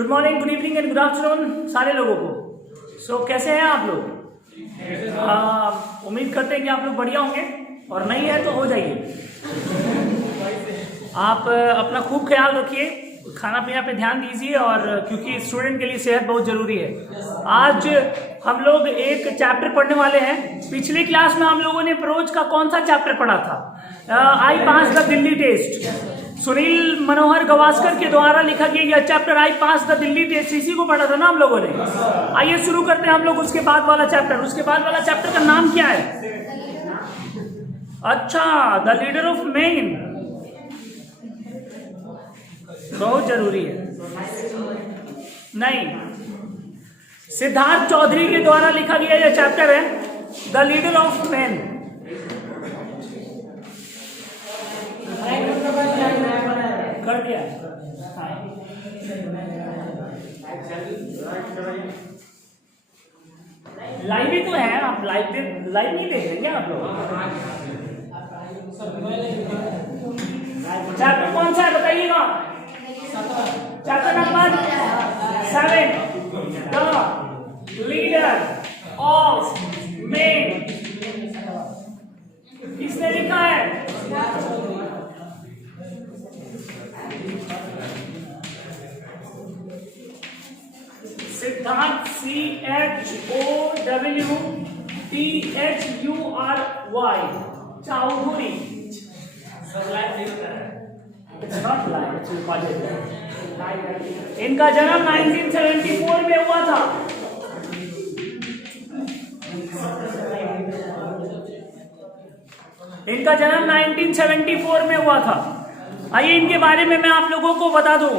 Good morning, good evening and good afternoon सारे लोगों को। कैसे हैं आप लोग? उम्मीद करते हैं कि आप लोग बढ़िया होंगे, और नहीं है तो हो जाइए। आप अपना खूब ख्याल रखिए, खाना पीना पे ध्यान दीजिए, और क्योंकि स्टूडेंट के लिए सेहत बहुत जरूरी है। आज हम लोग एक चैप्टर पढ़ने वाले हैं। पिछली क्लास में हम लोगों ने प्रोज का कौन सा चैप्टर पढ़ा था? I pass the Delhi test. Sunil Manohar Gavaskar के द्वारा लिखा गया यह chapter I pass the Delhi test, इसी को पढ़ा था ना हम लोगों ने। आइए शुरू करते हैं हम लोग उसके बाद वाला चैप्टर। उसके बाद वाला चैप्टर का नाम क्या है? अच्छा, द लीडर ऑफ मेन, बहुत जरूरी है। नहीं, सिद्धार्थ चौधरी के द्वारा लिखा गया यह चैप्टर है द लीडर ऑफ मेन। कर दिया। लाइव ही तो है, आप लाइव नहीं देख रहे क्या आप लोग? चैप्टर कौन सा है बताइएगा? Chapter number 7, the leader of main. किसने लिखा है? सिद्धार्थ CHOWTHURY चौधरी। इनका जन्म 1974 में हुआ था। इनका जन्म 1974 में हुआ था। आइए इनके बारे में मैं आप लोगों को बता दूं।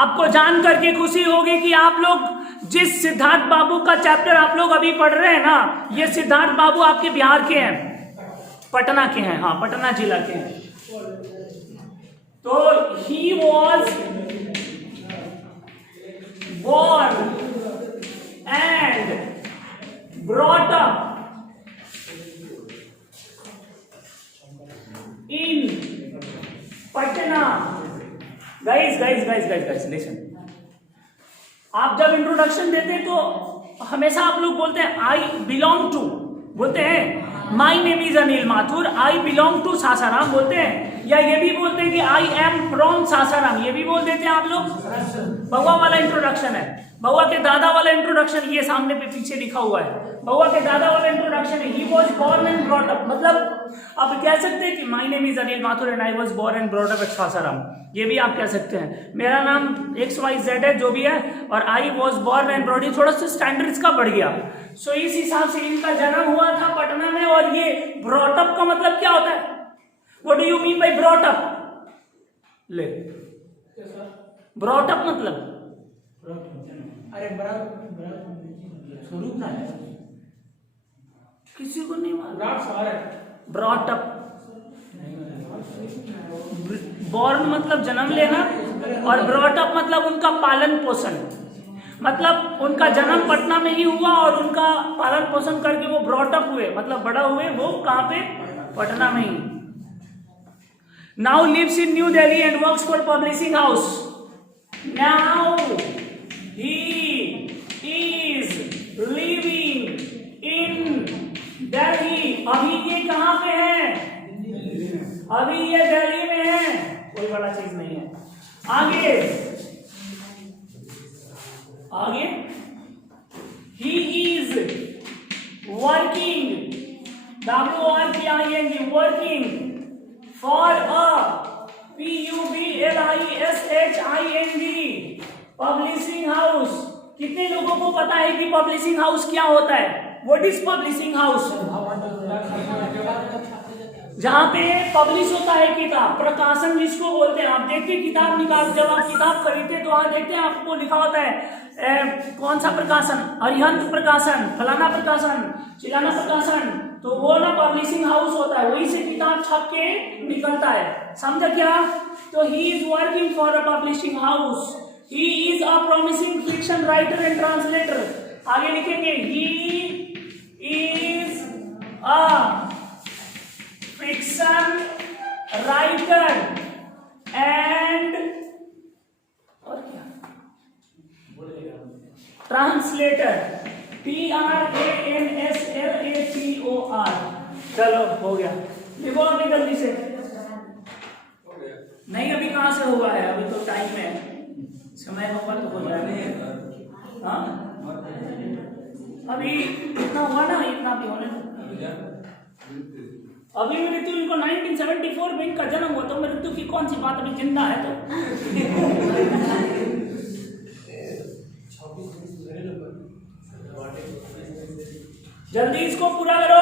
आपको जान करके खुशी होगी कि आप लोग जिस सिद्धार्थ बाबू का चैप्टर आप लोग अभी पढ़ रहे हैं ना, ये सिद्धार्थ बाबू आपके बिहार के हैं, पटना के हैं। हाँ, पटना जिला के हैं। तो he was born and brought up in Patna. Guys, listen. आप जब इंट्रोडक्शन देते हैं तो हमेशा आप लोग बोलते हैं आई बिलोंग टू, बोलते हैं my name is Anil Mathur, I belong to Sasaram बोलते हैं, या ये भी बोलते हैं कि आई एम फ्रॉम सासाराम, ये भी बोल देते हैं आप लोग। बउआ वाला इंट्रोडक्शन है, बउआ के दादा वाला इंट्रोडक्शन ये सामने पे पीछे लिखा हुआ है। बउआ के दादा वाला इंट्रोडक्शन है he was born and brought up, मतलब आप कह सकते हैं कि माई name is Anil Mathur and I was born and brought up at Sasaram, ये भी आप कह सकते हैं। मेरा नाम XYZ है, जो भी है, और I was born and brought, थोड़ा सा स्टैंडर्ड इसका बढ़ गया। सो इस हिसाब से इनका जन्म हुआ था पटना में। और ये ब्रॉट अप का मतलब क्या होता है? What do you mean by brought up? ले, ब्रॉट अप मतलब स्वरूप ना है, किसी को नहीं मालूम। ब्रॉट अप, बॉर्न मतलब जन्म लेना, और ब्रॉट अप मतलब उनका पालन पोषण, मतलब उनका जन्म पटना में ही हुआ और उनका पालन पोषण करके वो ब्रॉट अप हुए, मतलब बड़ा हुए वो कहाँ पे? पटना में ही। Now lives in New Delhi and works for publishing house. Now he is living in Delhi. अभी ये कहाँ पे है? अभी ये दिल्ली में है, कोई बड़ा चीज नहीं है। आगे he is working, WRKING, working for a PUBLISHING publishing house. कितने लोगों को पता है कि पब्लिशिंग हाउस क्या होता है? What is publishing house? जहां पे पब्लिश होता है किताब, प्रकाशन जिसको बोलते हैं। आप देखिए किताब निकाल, जब आप किताब खरीदते हैं तो वहां देखते हैं आपको लिखा होता है कौन सा प्रकाशन, अरिहंत प्रकाशन, फलाना प्रकाशन, चिलाना प्रकाशन, तो वो ना पब्लिशिंग हाउस होता है, वही से किताब छप के निकलता है। समझा क्या? तो he is working for a publishing house. He is a promising fiction writer and translator. आगे लिखेंगे he is a fiction writer and, और क्या, ट्रांसलेटर, TRANSLATOR। चलो हो गया, लिखो अभी जल्दी से। नहीं अभी कहाँ से हुआ है, अभी तो टाइम है, समय होगा तो हो जाएगा। हाँ अभी इतना हुआ ना, इतना भी होने दो। अभी मृत्यु इनको 1974 में इनका जन्म हुआ, तो मृत्यु की कौन सी बात, अभी जिंदा है तो। जल्दी इसको पूरा करो।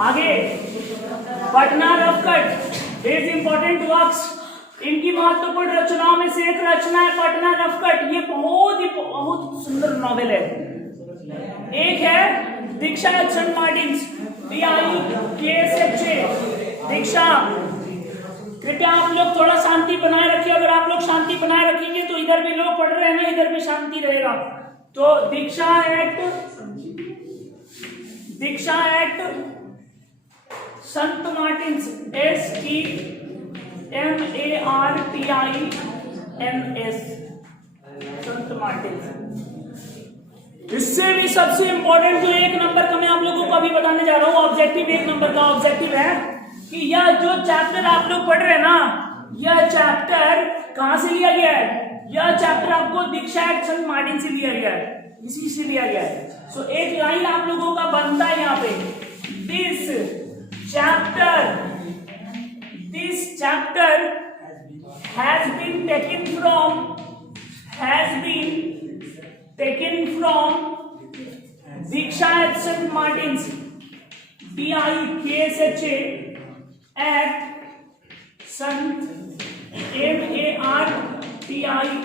आगे Patna rough cut is important works. इनकी महत्वपूर्ण रचनाओं में से एक रचना है पटना रफ कट। ये बहुत सुंदर नॉवेल है। एक है दीक्षा सेंट मार्टिन्स, DIKSHA दीक्षा। कृपया आप लोग थोड़ा शांति बनाए रखिए। अगर आप लोग शांति बनाए रखेंगे तो इधर भी लोग पढ़ रहे हैं ना, इधर भी शांति रहेगा। तो दीक्षा एक्ट संत मार्टिन्स, STMARTINS, संत मार्टिन्स। इससे भी सबसे इंपॉर्टेंट जो एक नंबर का मैं आप लोगों को अभी बताने जा रहा हूं, ऑब्जेक्टिव एक नंबर का ऑब्जेक्टिव है कि यह जो चैप्टर आप लोग पढ़ रहे हैं ना, यह चैप्टर कहां से लिया गया है? यह चैप्टर आपको दीक्षा एक्ट संत मार्टिन से लिया गया है, इसी से लिया गया है। सो एक लाइन आप लोगों का बनता है यहाँ पे, this chapter has been taken from Diksha at St. Martin's, DIKSHA at Sant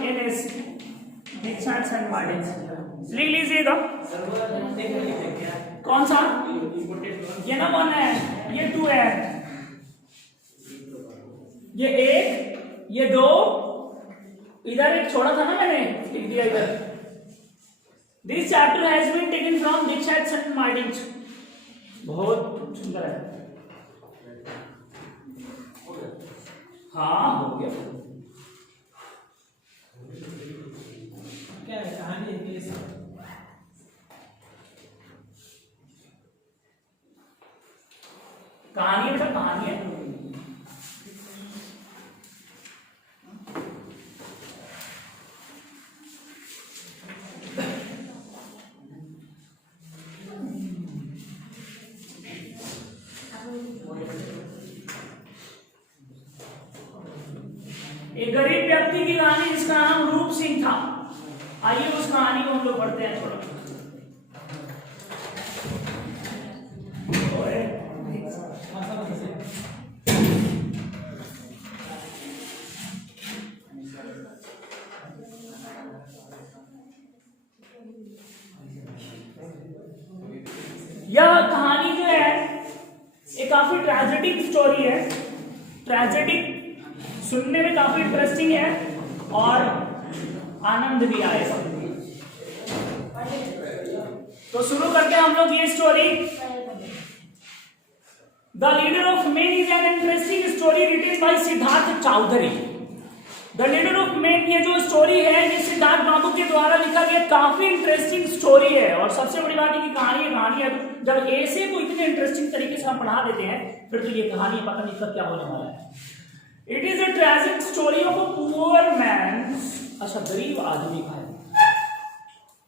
MARTINS, Diksha at St. Martin's। लिख लीजिएगा। कौन सा? ये ना 1 है, ये 2 है, ये 1, ये 2, इधर एक छोड़ा था ना मैंने, लिख दिया इधर। This chapter has been taken from Diksha at saint Martin's. बहुत सुंदर है। हाँ हो गया। क्या है कहानी है? कहानी है, कहानी है। एक गरीब व्यक्ति की कहानी जिसका नाम रूप सिंह था। आइए उस कहानी को हम लोग पढ़ते हैं थोड़ा। यह कहानी जो है ये काफी ट्रेजेडिक स्टोरी है। ट्रेजेडिक सुनने में काफी इंटरेस्टिंग है और आनंद भी आएगा। तो शुरू करते हैं हम लोग ये story. The leader of men is an interesting story written by Siddharth Chaudhary. The leader of men, ये जो स्टोरी है ये सिद्धार्थ बाबू के द्वारा लिखा गया काफी इंटरेस्टिंग स्टोरी है। और सबसे बड़ी बात है कि कहानी है। जब ऐसे को इतने इंटरेस्टिंग तरीके से हम पढ़ा देते हैं फिर तो ये कहानी पता नहीं कब क्या होने वाला है। It is a tragic story of a poor man. अच्छा, गरीब आदमी का है।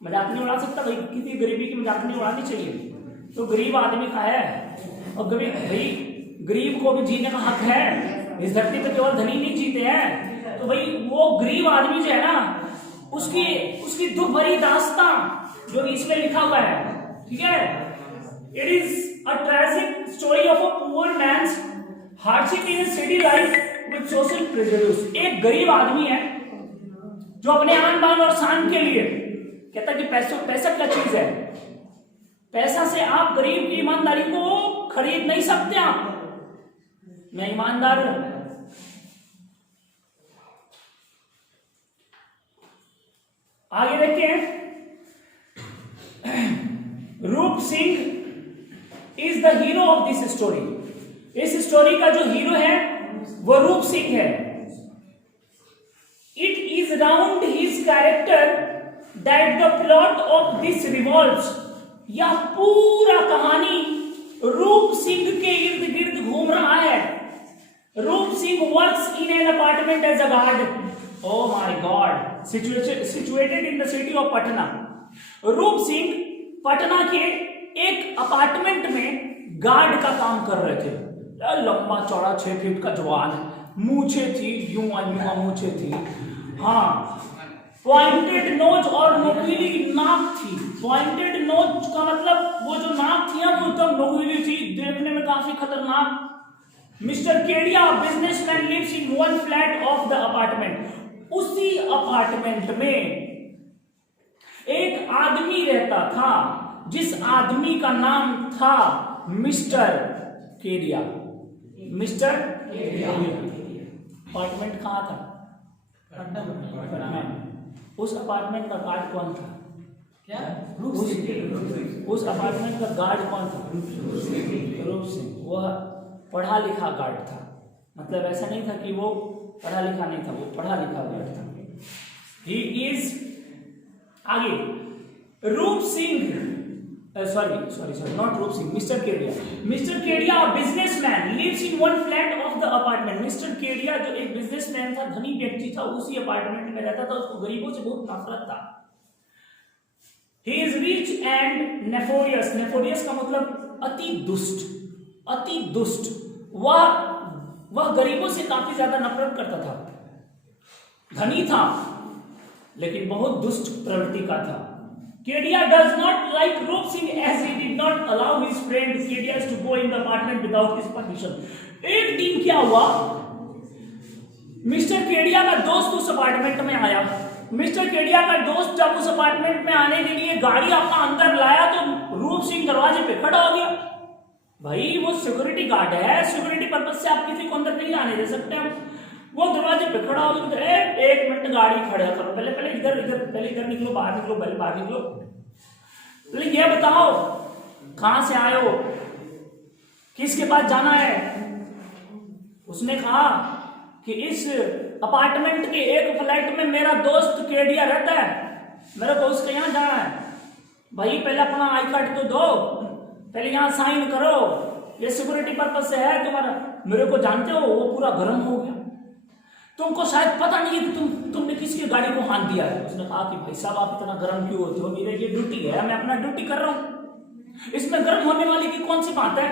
मजाक नहीं उड़ा सकता भाई, किसी गरीबी की मजाक नहीं उड़ानी चाहिए। तो गरीब आदमी का है और भाई गरीब को भी जीने का हक है। इस धरती पे केवल धनी नहीं जीते हैं। तो भाई वो गरीब आदमी जो है ना, उसकी दुख भरी दास्तां जो इसमें लिखा हुआ है, ठीक है। It is a tragic story of a poor man's hardship in city life with social prejudice. एक गरीब आदमी है जो अपने आन बान और शान के लिए कहता कि पैसा क्या चीज है। पैसा से आप गरीब की ईमानदारी को खरीद नहीं सकते। आप, मैं ईमानदार हूं। आगे देखते हैं। रूप Singh is the hero of this story. इस स्टोरी का जो हीरो है वो रूप सिंह है। Round his character that the plot of this revolves. यह पूरा कहानी रूप सिंह के इर्द गिर्द घूम रहा है। Roop Singh works in an apartment as a guard. Oh my God! Situated in the city of Patna. Roop Singh Patna के एक अपार्टमेंट में गार्ड का काम कर रहे थे। लंबा चौड़ा 6 फीट का जवान, मूछे थी, यूं मूछे थी, हाँ, पॉइंटेड नोज और नोकीली नाक थी। पॉइंटेड नोज का मतलब वो जो नाक थी वो एकदम नोकीली थी, देखने में काफी खतरनाक। Mister Kedia businessman lives in one flat of the apartment. उसी अपार्टमेंट में एक आदमी रहता था जिस आदमी का नाम था mister Kedia. Mister Kedia. Apartment कहाँ था? उस अपार्टमेंट का गार्ड कौन था? क्या? उस अपार्टमेंट का गार्ड कौन था? रूप सिंह। वह पढ़ा लिखा गार्ड था। मतलब ऐसा नहीं था कि वो पढ़ा लिखा नहीं था, वो पढ़ा लिखा गार्ड था। ही इज आगे रूप Singh, sorry not Roop Singh, mister Kedia. Mister Kedia businessman lives in one flat of the apartment. Mister Kedia जो एक बिजनेसमैन था, धनी व्यक्ति था, उसी अपार्टमेंट में रहता था। उसको गरीबों से बहुत नफरत था। He is rich and nefarious. Nefarious का मतलब अति दुष्ट, अति दुष्ट। वह गरीबों से काफी ज्यादा नफरत करता था। धनी था लेकिन बहुत दुष्ट प्रवृत्ति का था। Kedia does not like Roop Singh as he did not allow his friend Kedia to go in the apartment without his permission. एक दिन क्या हुआ, मिस्टर केडिया का दोस्त उस अपार्टमेंट में आया। मिस्टर केडिया का दोस्त जब उस अपार्टमेंट में आने के लिए गाड़ी अपना अंदर लाया तो रूप सिंह दरवाजे पे खड़ा हो गया। भाई वो सिक्योरिटी गार्ड है, सिक्योरिटी पर्पज से आप किसी को अंदर नहीं आने दे सकते हम। वो दरवाजे पे खड़ा हो गया। एक मिनट गाड़ी खड़ा करो, पहले इधर निकलो, बाहर निकलो, पहले बाहर निकलो। पहले ये बताओ कहां से आए हो, किसके पास जाना है? उसने कहा कि इस अपार्टमेंट के एक फ्लैट में मेरा दोस्त केडिया रहता है, मेरे को उसके यहाँ जाना है। भाई पहले अपना आई कार्ड तो दो, पहले यहाँ साइन करो, ये सिक्योरिटी पर्पज से है तुम्हारा। मेरे को जानते हो? वो पूरा गर्म हो गया। तुमको शायद पता नहीं है कि तुमने किसकी गाड़ी को हाथ दिया है। उसने कहा कि भाई साहब आप इतना गर्म क्यों होते हो? मेरे ये ड्यूटी है, मैं अपना ड्यूटी कर रहा हूँ, इसमें गर्म होने वाली की कौन सी बात है?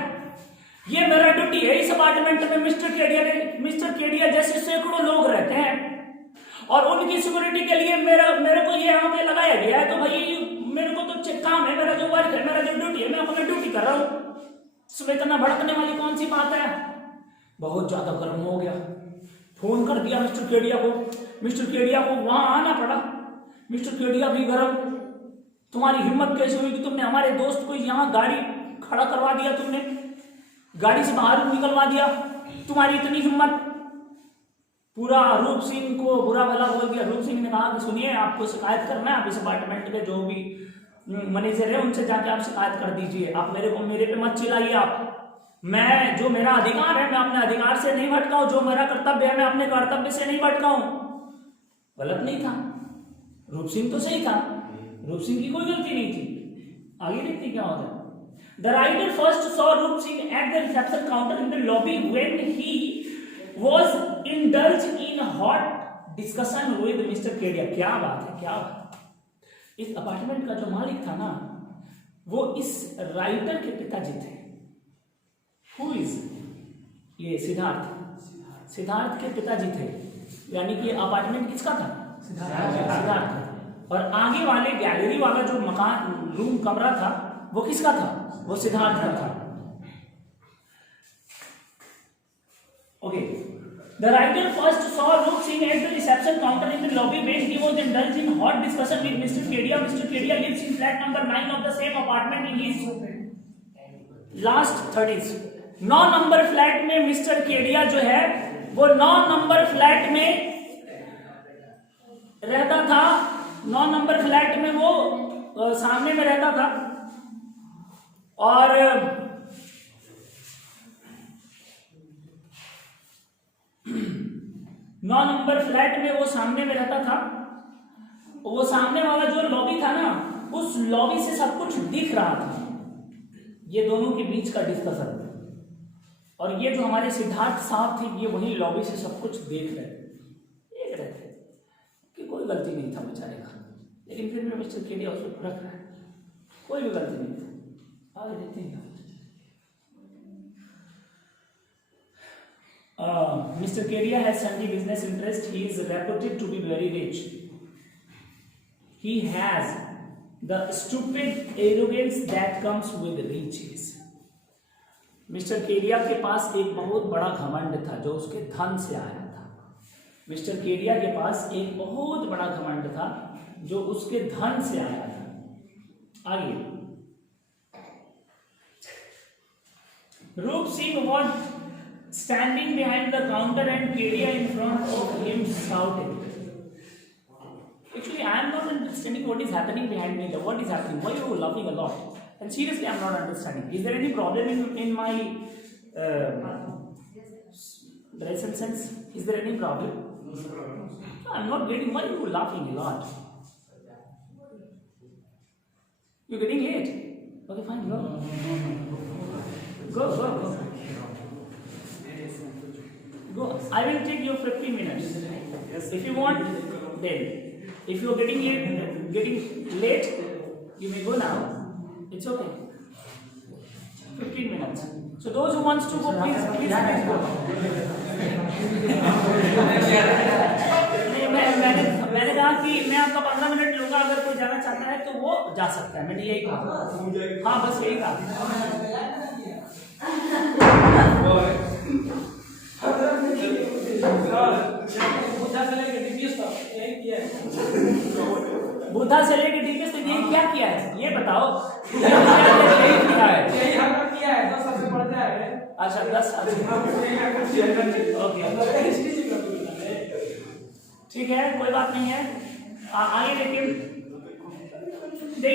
ये मेरा ड्यूटी है। इस अपार्टमेंट में मिस्टर केडिया जैसे सैकड़ों लोग रहते हैं और उनकी सिक्योरिटी के लिए मेरे को ये यहाँ पे लगाया गया है। तो भाई मेरे को तो काम है, मेरा जो वर्क है, मेरा जो ड्यूटी है, मैं अपना ड्यूटी कर रहा हूँ। इसमें इतना भड़कने वाली कौन सी बात है? बहुत ज्यादा गर्म हो गया। फोन कर दिया मिस्टर केडिया को। मिस्टर केडिया को वहां आना पड़ा। मिस्टर केडिया भी गर्म। तुम्हारी हिम्मत कैसे हुई कि तुमने हमारे दोस्त को यहाँ गाड़ी खड़ा करवा दिया, तुमने गाड़ी से बाहर निकलवा दिया, तुम्हारी इतनी हिम्मत? पूरा रूप सिंह को बुरा भला बोल दिया। रूप सिंह ने कहा कि सुनिए, आपको शिकायत करना है, आप इस अपार्टमेंट के जो भी मैनेजर है उनसे जाके आप शिकायत कर दीजिए। आप मेरे पे मत चिल्लाइए। आप मैं जो मेरा अधिकार है मैं अपने अधिकार से नहीं भटकाऊं, जो मेरा कर्तव्य है मैं अपने कर्तव्य से नहीं भटकाऊं। गलत नहीं था, रूप सिंह तो सही था, रूप सिंह की कोई गलती नहीं थी। आगे देखते क्या होता है। The writer first saw Roop Singh at the reception counter in the lobby when he was indulged in hot discussion with Mr. Kedia। क्या बात है, क्या बात है। इस अपार्टमेंट का जो मालिक था ना, वो इस राइटर के पिताजी थे। Who is? ये सिद्धार्थ के पिताजी थे। यानी कि अपार्टमेंट किसका था? सिद्धार्थ। और आगे वाले गैलरी वाला जो मकान रूम कमरा था वो किसका था? वो सिद्धार्थ का था। Okay. The writer first saw Roop Singh at the reception counter in the lobby when he was indulged in hot discussion with Mr. Kedia. Mr. Kedia lives in flat number 9 of the same apartment in his last 30s। 9 number flat में mister Kedia जो है वो 9 number flat में रहता था। 9 number flat में वो सामने में रहता था और 9 नंबर फ्लैट में वो सामने में रहता था वो सामने वाला जो लॉबी था ना, उस लॉबी से सब कुछ दिख रहा था, ये दोनों के बीच का डिस्कशन। और ये जो हमारे सिद्धार्थ साहब थे, ये वही लॉबी से सब कुछ देख रहे थे कि कोई गलती नहीं था बेचारे का, लेकिन फिर भी मिस्टर केडिया उसको रख रहा है, कोई भी गलती नहीं थी। आगे देखते हैं। Mr. Kedia has sundry business interest. He is reputed to be very rich. He has the stupid arrogance that comes with riches. Mister Kedia के पास एक बहुत बड़ा घमंड था जो उसके धन से आया था। मिस्टर केडिया के पास एक बहुत बड़ा घमंड था जो उसके धन से आया था। आगे, रूप Singh was standing behind the counter and Kedia in front of him shouting. Actually, I am not understanding what is happening behind me. What is happening? Why are you laughing a lot? And seriously, I am not understanding. Is there any problem in my dress and sense? Is there any problem? No, I am not getting. Why are you laughing a lot? You getting late? Okay, fine. Go. Go. I will take your 15 minutes. Yes. If you want, then. If you are getting late, you may go now. It's okay. 15 minutes. So those who wants to go, please go. मैंने कहा कि मैं आपका 15 minute लूंगा, अगर कोई जाना चाहता है तो वो जा सकता है। मैंने यही कहा। हाँ, बस यही कहा। बुद्धा से लेके डीपीएस तक ये क्या किया है, ये बताओ। यही किया है, यही हमने किया है। 10 साल से पढ़ता है। अच्छा, 10 साल से। ओके, ठीक है, कोई बात नहीं है। आगे देखिए,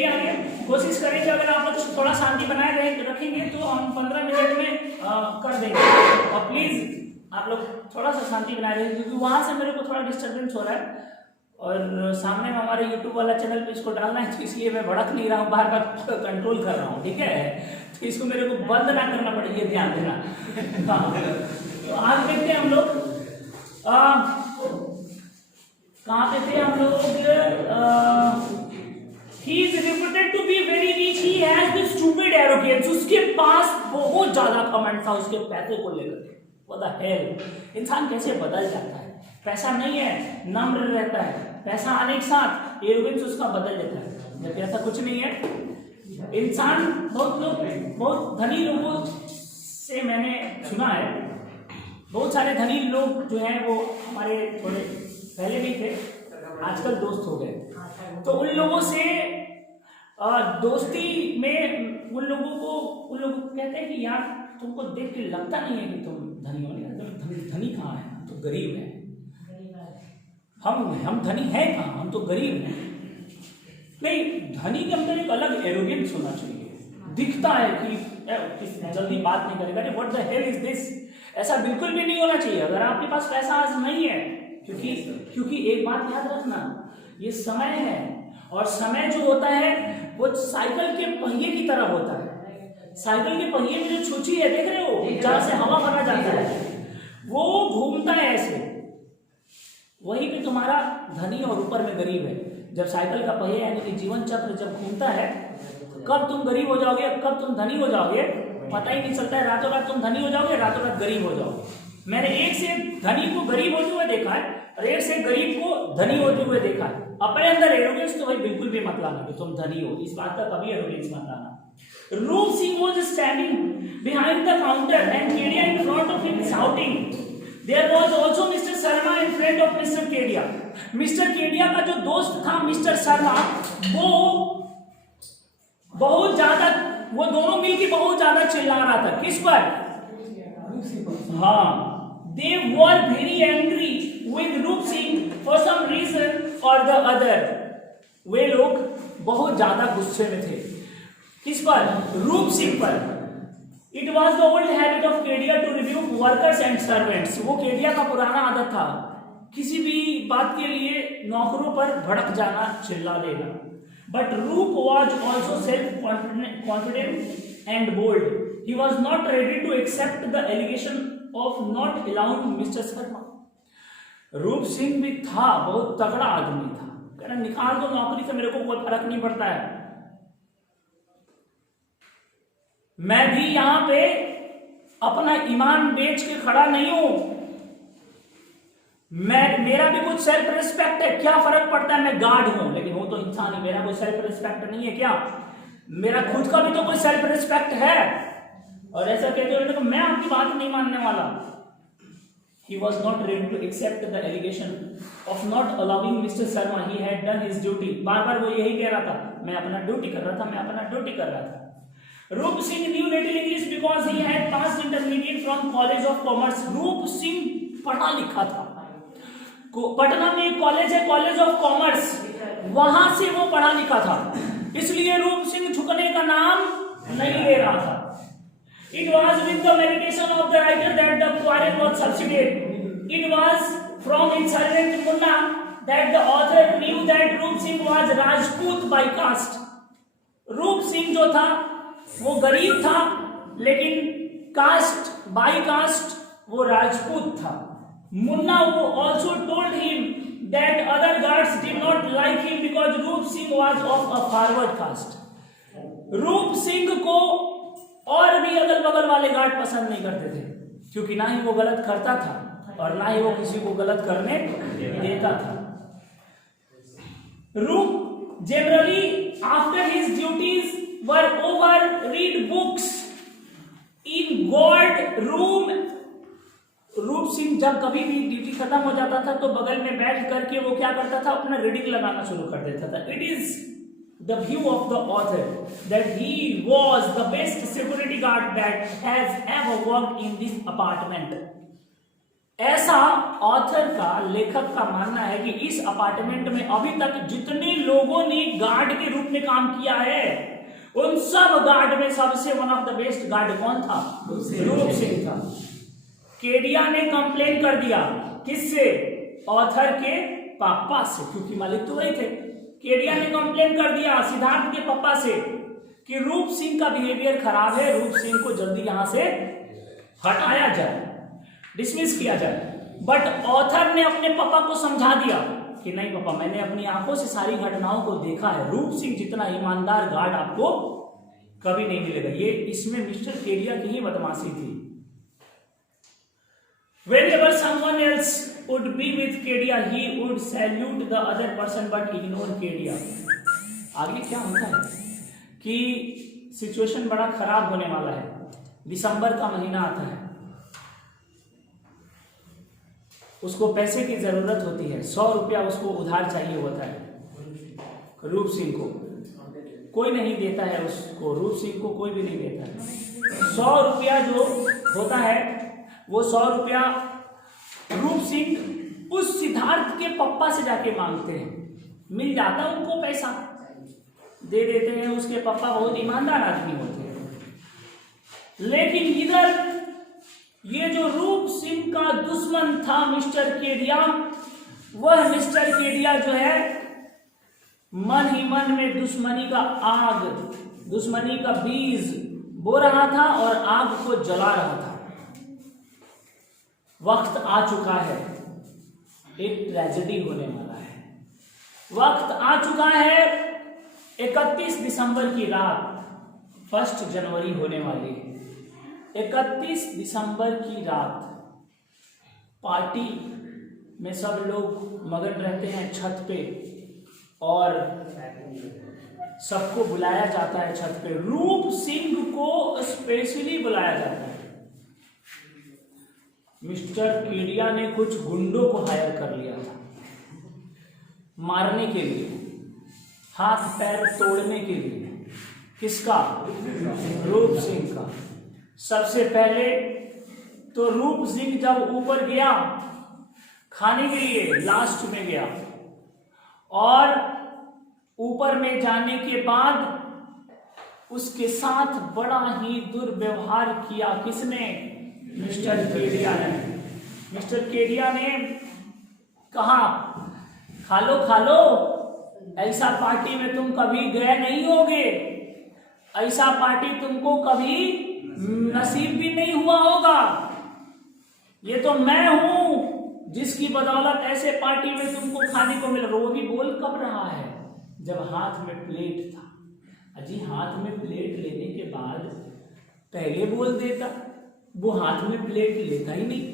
आगे कोशिश करेंगे, अगर आप लोग थोड़ा शांति बनाए रखेंगे तो हम 15 मिनट में कर देंगे। और प्लीज आप लोग थोड़ा सा शांति बनाए रखें, क्योंकि वहां से मेरे को थोड़ा डिस्टर्बेंस हो रहा है और सामने में हमारे यूट्यूब वाला चैनल पे इसको डालना है, तो इसलिए मैं भड़क नहीं रहा हूँ, बार बार कंट्रोल कर रहा हूँ। ठीक है, तो इसको मेरे को बंद ना करना पड़े, ये ध्यान देना। हाँ, तो आज देखते हैं हम लोग कहाँ पे थे हम लोग। He is reputed to be very rich. He has the stupid arrogance. उसके पास बहुत ज्यादा घमंड था उसके पैसे को लेकर। What the hell? इंसान कैसे बदल जाता है? पैसा नहीं है, नम्र रहता है, पैसा आने के साथ एरोगेंस उसका बदल जाता है, जबकि ऐसा कुछ नहीं है। इंसान बहुत धनी लोगों से मैंने सुना है, बहुत सारे धनी लोग जो हैं वो हमारे थोड़े पहले भी थे, आजकल दोस्त हो गए। तो उन लोगों से दोस्ती में उन लोगों को कहते हैं कि यार तुमको देख के लगता नहीं है कि तुम धनी हो। धनी कहाँ है, हम तो गरीब हैं। हम धनी हैं कहाँ, हम तो गरीब हैं। नहीं, धनी के अंदर एक अलग एरोगेंस होना चाहिए, दिखता है कि जल्दी बात नहीं करेगा, what the hell is this. ऐसा बिल्कुल भी नहीं होना चाहिए अगर आपके पास पैसा आज नहीं है, क्योंकि एक बात याद रखना, ये समय है, और समय जो होता है वो साइकिल के पहिए की तरह होता है। साइकिल के पहिए में जो छुची है, देख रहे हो, जहां से हवा भरा जाता है, वो घूमता है ऐसे। वहीं पे तुम्हारा धनी और ऊपर में गरीब है। जब साइकिल का पहिया यानी कि जीवन चक्र जब घूमता है, कब तुम गरीब हो जाओगे, कब तुम धनी हो जाओगे, पता ही नहीं चलता है। रातों रात तुम धनी हो जाओगे, रातों रात गरीब हो जाओगे। मैंने एक से धनी को गरीब होते हुए देखा है और एक से गरीब को धनी होते हुए देखा है। अपने अंदर एरोगेंस तो भाई बिल्कुल भी मत लाना कि तुम धनी हो, इस बात का कभी एरोगेंस मत लाना। रूप Singh was standing behind the counter and Kedia in front of him shouting. There was also Mr. Sharma in front of Mr. Kedia. Mr. Kedia का जो दोस्त था मिस्टर शर्मा, वो बहुत ज्यादा, वो दोनों मिलकर बहुत ज्यादा चिल्ला रहा था। किस पर? हाँ, they were very angry with Roop Singh for some reason or the other. वे लोग बहुत ज्यादा गुस्से में थे। किस पर? रूप सिंह पर। It was the old habit of Kedia to rebuke workers and servants. वो केडिया का पुराना आदत था किसी भी बात के लिए नौकरों पर भड़क जाना, चिल्ला देना। But Roop was also self confident and bold. He was not ready to accept the allegation of not allowing mister Sharma. Roop Singh भी था, बहुत तगड़ा आदमी था, कह रहा निकाल दो नौकरी से, मेरे को कोई फर्क नहीं पड़ता है, मैं भी यहां पे अपना ईमान बेच के खड़ा नहीं हूं, मेरा भी कुछ सेल्फ रिस्पेक्ट है, क्या फर्क पड़ता है, मैं गार्ड हूं, लेकिन वो तो इंसान ही, मेरा कोई सेल्फ रिस्पेक्ट नहीं है क्या, मेरा खुद का भी तो कोई सेल्फ रिस्पेक्ट है। और ऐसा कहते हुए मैं आपकी बात नहीं मानने वाला। He was not ready to accept the allegation of not allowing Mr. Sharma. He had done his duty. बार बार वो यही कह रहा था, मैं अपना ड्यूटी कर रहा था, मैं अपना ड्यूटी कर रहा था। रूप Singh knew little English because he had passed intermediate from College of Commerce. रूप सिंह पढ़ा लिखा था, पटना में एक कॉलेज है, कॉलेज ऑफ कॉमर्स, वहां से वो पढ़ा लिखा था, इसलिए रूप सिंह झुकने का नाम नहीं ले रहा था। It was with the meditation of the writer that the quarrel was succeeded. It was from insurgent Munna that the author knew that Roop Singh was Rajput by caste. रूप सिंह जो था वो गरीब था, लेकिन कास्ट बाई कास्ट वो राजपूत था। मुन्ना वो also told him that other guards did not like him because Roop Singh was of a forward caste. रूप सिंह को और भी अगल बगल वाले गार्ड पसंद नहीं करते थे, क्योंकि ना ही वो गलत करता था और ना ही वो किसी को गलत करने देता था। रूप generally after his duties were over read books in God room. रूप सिंह जब कभी भी ड्यूटी खत्म हो जाता था तो बगल में बैठ करके वो क्या करता था, अपना रीडिंग लगाना शुरू कर देता था। It is the view of the author that he was the best security guard that has ever worked in this apartment. ऐसा ऑथर का, लेखक का मानना है कि इस अपार्टमेंट में अभी तक जितने लोगों ने गार्ड के रूप में काम किया है, उन सब गार्ड में सबसे one of the best guard कौन था? रूप सिंह था। केडिया ने कंप्लेन कर दिया, किससे? ऑथर के पापा से, क्योंकि मालिक तो वही थे। केडिया ने कंप्लेन कर दिया सिद्धार्थ के पापा से कि रूप सिंह का बिहेवियर खराब है, रूप सिंह को जल्दी यहां से हटाया जाए, डिसमिस किया जाए। बट ऑथर ने अपने पापा को समझा दिया कि नहीं पापा, मैंने अपनी आंखों से सारी घटनाओं को देखा है, रूप सिंह जितना ईमानदार गार्ड आपको कभी नहीं मिलेगा। ये इसमें मिस्टर केडिया की ही बदमाशी थी। Whenever someone else would be with Kedia, he would salute the other person but ignore Kedia. आगे क्या होता है कि सिचुएशन बड़ा खराब होने वाला है। दिसंबर का महीना आता है, उसको पैसे की जरूरत होती है, 100 रुपया उसको उधार चाहिए होता है। रूप सिंह को कोई नहीं देता है, उसको रूप सिंह को कोई भी नहीं देता है। 100 रुपया जो होता है वो 100 रुपया रूप सिंह उस सिद्धार्थ के पप्पा से जाके मांगते हैं, मिल जाता उनको पैसा, दे देते हैं। उसके पापा बहुत ईमानदार आदमी होते हैं। लेकिन इधर ये जो रूप सिंह का दुश्मन था मिस्टर केडिया, वह मिस्टर केडिया जो है मन ही मन में दुश्मनी का आग, दुश्मनी का बीज बो रहा था और आग को जला रहा था। वक्त आ चुका है, एक ट्रेजेडी होने वाला है। वक्त आ चुका है, 31 दिसंबर की रात 1 जनवरी होने वाली है। 31 दिसंबर की रात पार्टी में सब लोग मगन रहते हैं छत पे, और सबको बुलाया जाता है छत पे। रूप सिंह को स्पेशली बुलाया जाता है। मिस्टर केडिया ने कुछ गुंडों को हायर कर लिया था मारने के लिए, हाथ पैर तोड़ने के लिए। किसका? रूप सिंह का। सबसे पहले तो रूप सिंह जब ऊपर गया खाने के लिए, लास्ट में गया, और ऊपर में जाने के बाद उसके साथ बड़ा ही दुर्व्यवहार किया। किसने? मिस्टर केडिया ने। मिस्टर केडिया ने कहा खा लो, ऐसा पार्टी में तुम कभी गए नहीं होगे, ऐसा पार्टी तुमको कभी नसीब भी नहीं हुआ होगा। ये तो मैं हूं जिसकी बदौलत ऐसे पार्टी में तुमको खाने को मिला। वो भी बोल कब रहा है? जब हाथ में प्लेट था। अजी हाथ में प्लेट लेने के बाद पहले बोल देता, वो हाथ में प्लेट लेता ही नहीं।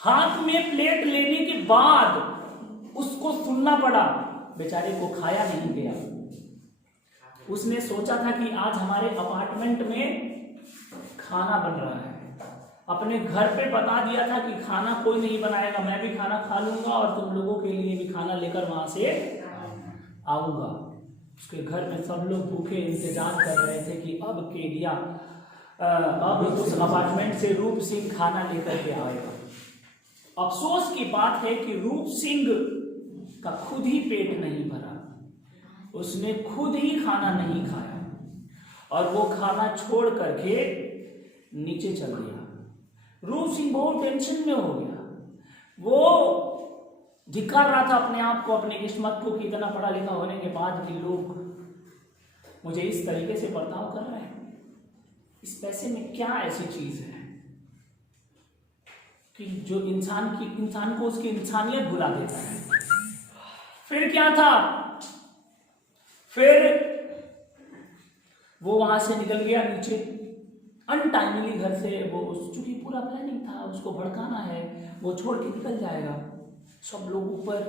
हाथ में प्लेट लेने के बाद उसको सुनना पड़ा, बेचारे को खाया नहीं गया। उसने सोचा था कि आज हमारे अपार्टमेंट में खाना बन रहा है, अपने घर पे बता दिया था कि खाना कोई नहीं बनाएगा, मैं भी खाना खा लूंगा और तुम लोगों के लिए भी खाना लेकर वहां से आऊंगा। उसके घर में सब लोग भूखे इंतजार कर रहे थे कि अब केडिया अब उस अपार्टमेंट से रूप सिंह खाना लेकर के आएगा। अफसोस की बात है कि रूप सिंह का खुद ही पेट नहीं भरा, उसने खुद ही खाना नहीं खाया और वो खाना छोड़ करके नीचे चल गया। रूप सिंह बहुत टेंशन में हो गया। वो धिक्कार रहा था अपने आप को, अपनी किस्मत को कि इतना पढ़ा लिखा होने के बाद भी लोग मुझे इस तरीके से बर्ताव कर रहे हैं। इस पैसे में क्या ऐसी चीज है कि जो इंसान को उसकी इंसानियत भुला देता है। फिर क्या था? फिर वो वहां से निकल गया नीचे अनटाइमली घर से। वो चूंकि पूरा प्लानिंग था, उसको भड़काना है, वो छोड़ के निकल जाएगा। सब लोग ऊपर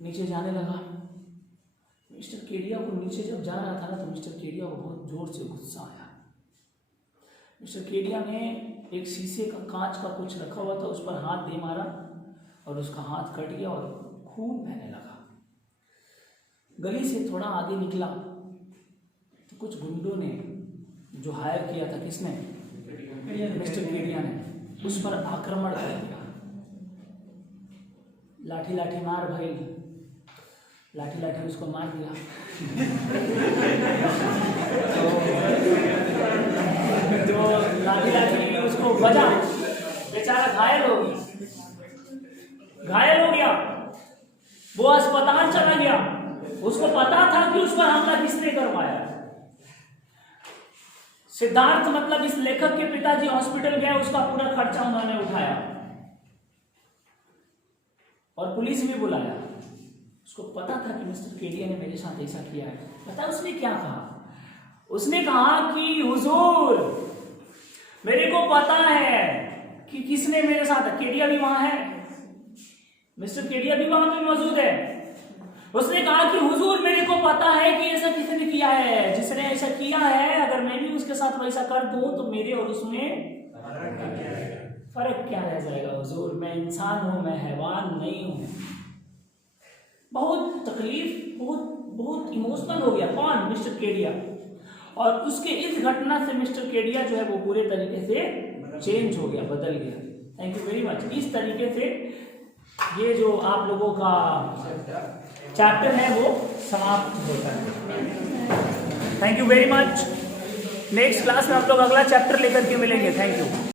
नीचे जाने लगा। मिस्टर केडिया को नीचे जब जा रहा था ना, तो मिस्टर केडिया को बहुत जोर से गुस्सा आया। मिस्टर केडिया ने एक शीशे का कांच का कुछ रखा हुआ था, उस पर हाथ दे मारा और उसका हाथ कट गया और खून बहने लगा। गली से थोड़ा आगे निकला तो कुछ गुंडों ने, जो हायर किया था, किसने? मिस्टर केडिया ने, उस पर आक्रमण कर दिया। लाठी मार भाई, लाठी उसको मार दिया। तो लाठी उसको बजा, बेचारा घायल हो गया। वो अस्पताल चला गया। उसको पता था कि उस पर हमला किसने करवाया। सिद्धार्थ मतलब इस लेखक के पिताजी हॉस्पिटल गए, उसका पूरा खर्चा उन्होंने उठाया और पुलिस भी बुलाया। उसको पता था कि मिस्टर केडिया ने मेरे साथ ऐसा किया है। पता उसने क्या कहा? उसने कहा कि हुजूर, मेरे को पता है कि किसने मेरे साथ, केडिया भी वहां है, मिस्टर केडिया भी वहां पे मौजूद है। उसने कहा कि हुजूर, मेरे को पता है कि ऐसा किसने किया है। जिसने ऐसा किया है, अगर मैं भी उसके साथ वैसा कर दूं तो मेरे और उसमें फर्क क्या रह जाएगा हुजूर? मैं इंसान हूं, मैं हैवान नहीं हूं। बहुत तकलीफ, बहुत इमोशनल हो गया। कौन? मिस्टर केडिया। और उसके इस घटना से मिस्टर केडिया जो है वो पूरे तरीके से चेंज हो गया, बदल गया। Thank you very much. इस तरीके से ये जो आप लोगों का चैप्टर है वो समाप्त होता है। Thank you very much. Next class में हम लोग अगला चैप्टर लेकर के मिलेंगे। Thank you.